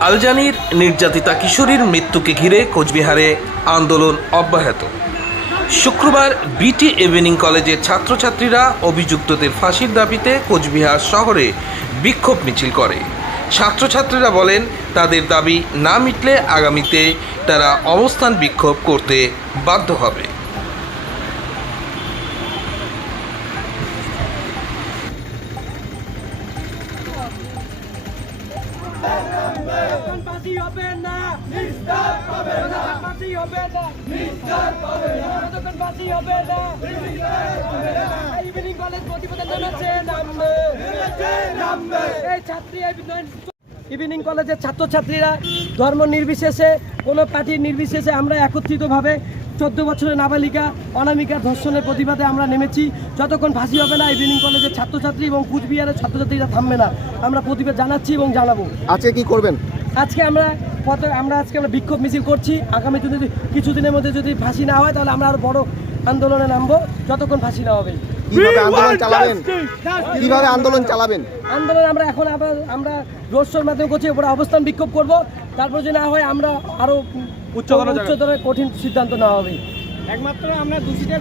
আলজানির নির্যাতিতা কিশোরীর মৃত্যুকে ঘিরে কোচবিহারে আন্দোলন অব্যাহত। শুক্রবার বিটি ইভিনিং কলেজের ছাত্রছাত্রীরা অভিযুক্তদের ফাঁসির দাবিতে কোচবিহার শহরে বিক্ষোভ মিছিল করে। ছাত্রছাত্রীরা বলেন, তাদের দাবি না মিটলে আগামীতে তারা অবস্থান বিক্ষোভ করতে বাধ্য হবে। ফাঁসি হবে না। নিস্তার হবে না। হবে না নিস্তার হবে না। না ইভিনিং কলেজ নামবে নামবে। এই ছাত্রী ইভিনিং কলেজের ছাত্রছাত্রীরা ধর্ম নির্বিশেষে, কোনো পার্টির নির্বিশেষে আমরা একত্রিতভাবে চোদ্দ বছরের নাবালিকা অনামিকা ধর্ষণের প্রতিবাদে আমরা নেমেছি। যতক্ষণ ফাঁসি হবে না, ইভিনিং কলেজের ছাত্রছাত্রী এবং কুচবিহারের ছাত্রছাত্রীরা থামবে না। আমরা প্রতিবাদ জানাচ্ছি এবং জানাব। আজকে কি করবেন? আজকে আমরা কত আমরা আজকে আমরা বিক্ষোভ মিছিল করছি। আগামী যদি কিছুদিনের মধ্যে যদি ফাঁসি না হয় তাহলে আমরা আরও বড় আন্দোলনে নামবো। যতক্ষণ ফাঁসি না হবে। কীভাবে আন্দোলন চালাবেন? কীভাবে আন্দোলন চালাবেন? আন্দোলন আমরা এখন আবার আমরা রোড শোর মাধ্যমে করছি ওপরে অবস্থান বিক্ষোভ করব। তারপর যদি না হয় আমরা আরও উচ্চতর উচ্চতর কঠিন সিদ্ধান্ত নেওয়া হবে। একমাত্র আমরা দোষীদের